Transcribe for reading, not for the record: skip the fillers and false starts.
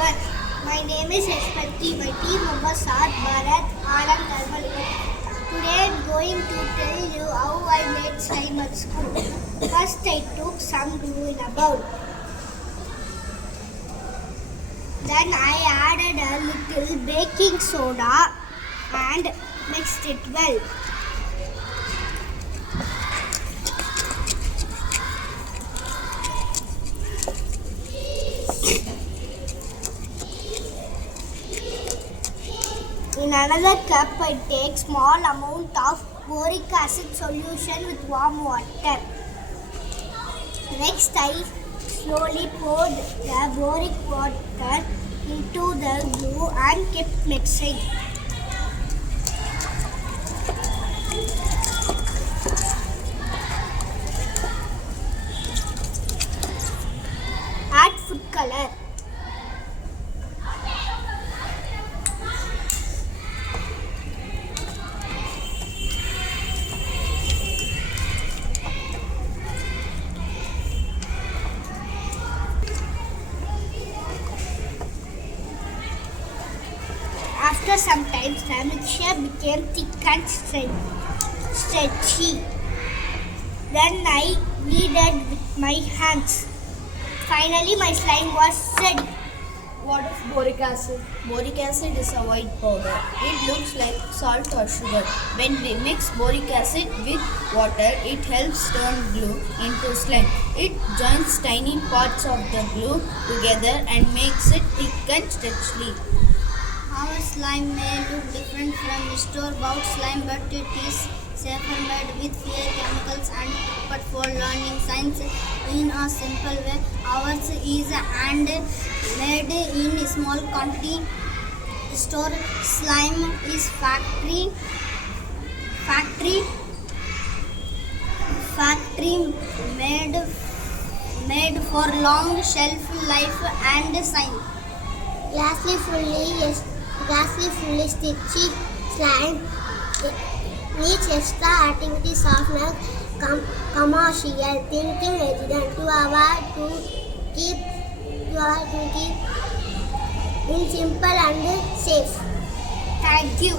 everyone. My name is Experiment. My team members are Bharat, Anand, Tharmal. Today I am going to tell you how I made slime at school. First I took some glue in a bowl. Then I added a little baking soda and mixed it well. In another cup, I take small amount of boric acid solution with warm water. Next, I slowly poured the boric water into the glue and kept mixing. Add food color. After some time, the mixture became thick and stretchy. Then I kneaded with my hands. Finally, my slime was ready. What is boric acid? Boric acid is a white powder. It looks like salt or sugar. When we mix boric acid with water, it helps turn glue into slime. It joins tiny parts of the glue together and makes it thick and stretchy. Our slime may look different from store-bought slime, but it is safer made with fewer chemicals and but for learning science in a simple way. Ours is and made in small quantity. Store slime is factory made for long shelf life and science. Lastly, fully stitched slime needs extra activity softener, commercial thinking resident to avoid to keep it simple and safe. Thank you.